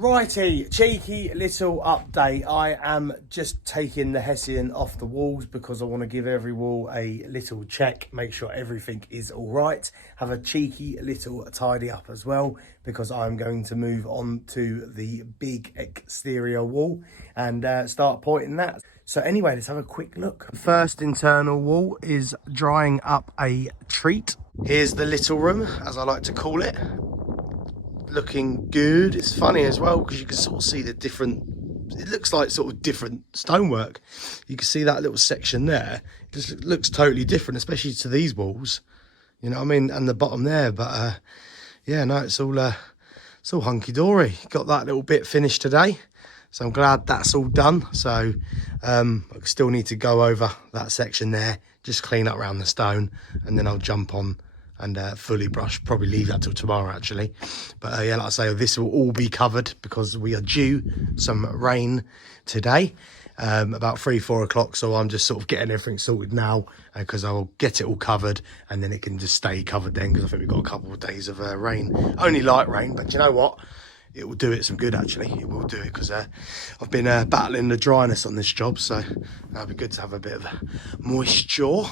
Righty, cheeky little update. I am just taking the Hessian off the walls because I want to give every wall a little check, make sure everything is all right. Have a cheeky little tidy up as well because I'm going to move on to the big exterior wall and start pointing that. So anyway, let's have a quick look. First internal wall is drying up a treat. Here's the little room, as I like to call it. Looking good. It's funny as well because you can sort of see the different, it looks like sort of different stonework. You can see that little section there. It just looks totally different, especially to these walls, you know what I mean, and the bottom there. But yeah, no, it's all hunky-dory. Got that little bit finished today, so I'm glad that's all done. So I still need to go over that section there, just clean up around the stone, and then I'll jump on and fully brush. Probably leave that till tomorrow actually. But yeah, like I say, this will all be covered because we are due some rain today, about 3-4 o'clock. So I'm just sort of getting everything sorted now because I'll get it all covered and then it can just stay covered then, because I think we've got a couple of days of rain, only light rain, but you know what, it will do it some good actually. It will do it because I've been battling the dryness on this job, so that'll be good to have a bit of moisture.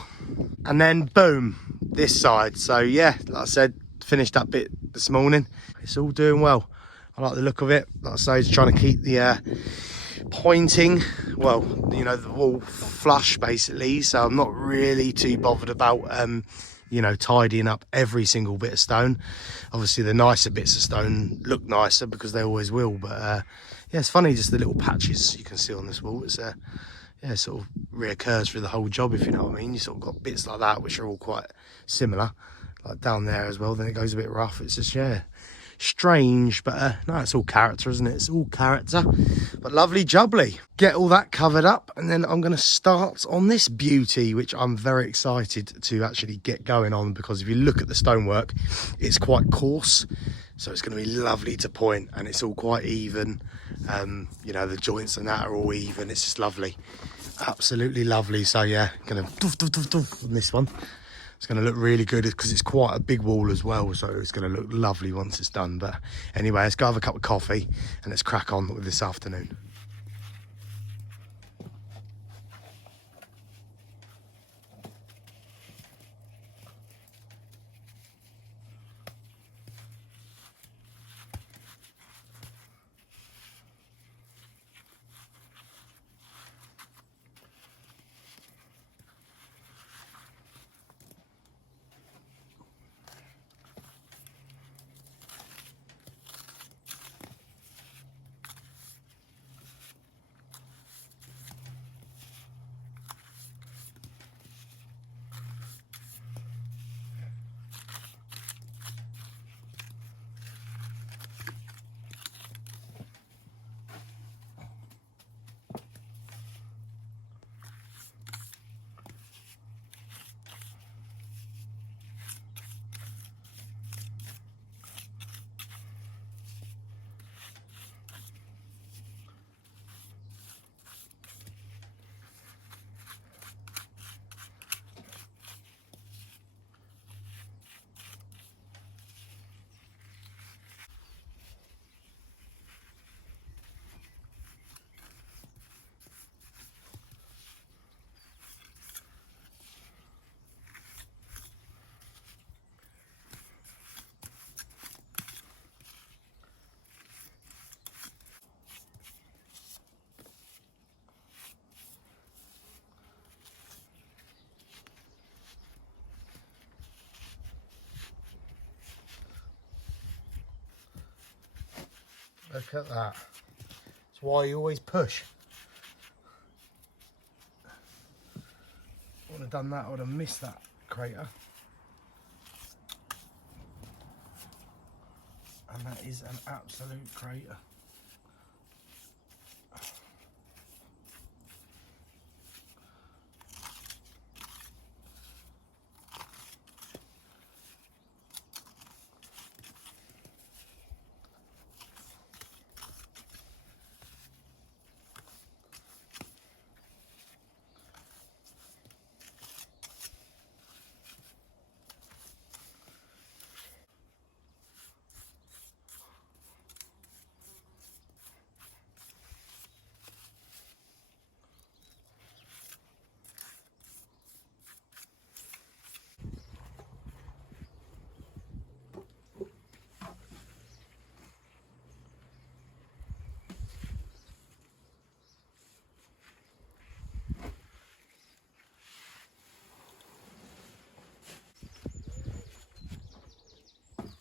And then boom, this side. So yeah, like I said, finished that bit this morning. It's all doing well. I like the look of it. Like I say, it's trying to keep the pointing, well, you know, the wall flush basically. So I'm not really too bothered about you know, tidying up every single bit of stone. Obviously the nicer bits of stone look nicer because they always will, but yeah, it's funny just the little patches you can see on this wall. It's yeah, sort of reoccurs through the whole job, if you know what I mean. You sort of got bits like that which are all quite similar, like down there as well. Then it goes a bit rough. It's just, yeah, strange, but no, it's all character, isn't it? It's all character, but lovely jubbly. Get all that covered up, and then I'm going to start on this beauty, which I'm very excited to actually get going on, because if you look at the stonework, it's quite coarse, so it's going to be lovely to point, and it's all quite even. You know, the joints and that are all even. It's just lovely, absolutely lovely. So yeah, gonna doof on this one. It's going to look really good because it's quite a big wall as well, so it's going to look lovely once it's done. But anyway, let's go have a cup of coffee and let's crack on with this afternoon. Look at that. That's why you always push. I would have done that, I would have missed that crater. And that is an absolute crater.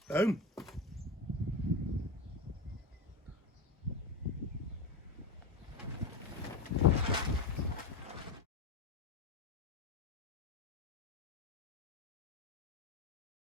Boom.